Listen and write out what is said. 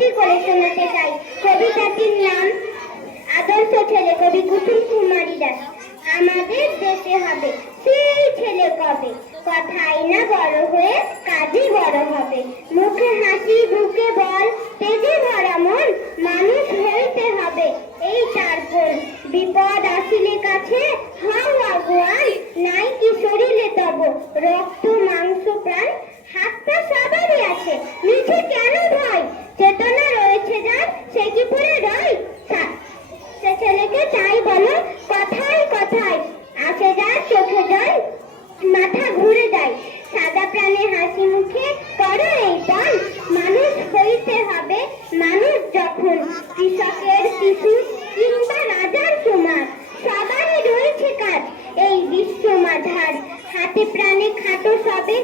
আবৃত্তি করে শোনাতে চাই। কবিতাটির নাম আদর্শ ছেলে, কবি কুসুম কুমারী দাস। আমাদের দেশে হবে সেই ছেলে কবে, কথাই না বড় হয়ে কাজে বড় হবে। মুখে হাসি বুকে বল, তেজে ভরা মন, মানুষ হইতে হবে এই চার কোণ। বিপদ আসিলে কাছে হও আগুয়ান, নাই কি শরীরে তব রক্ত মাংস প্রাণ। হাত পা সবারই আছে, নিচে কেন ভয়, চেতনা রয়েছে যার সে কি পড়ে রয়। সে ছেলেকে চাই বলো কথায় কথায়, আসে যার চোখে জল মাথা ঘুরে যায়। সাদা প্রাণে হাসি মুখে করো এই পণ, মানুষ হইতে হবে মানুষ যখন। কৃষকের শিশু কিংবা রাজার কুমার, সবারই রয়েছে কাজ এই বিশ্ব মাঝার। হাতে প্রাণে খাটো সবে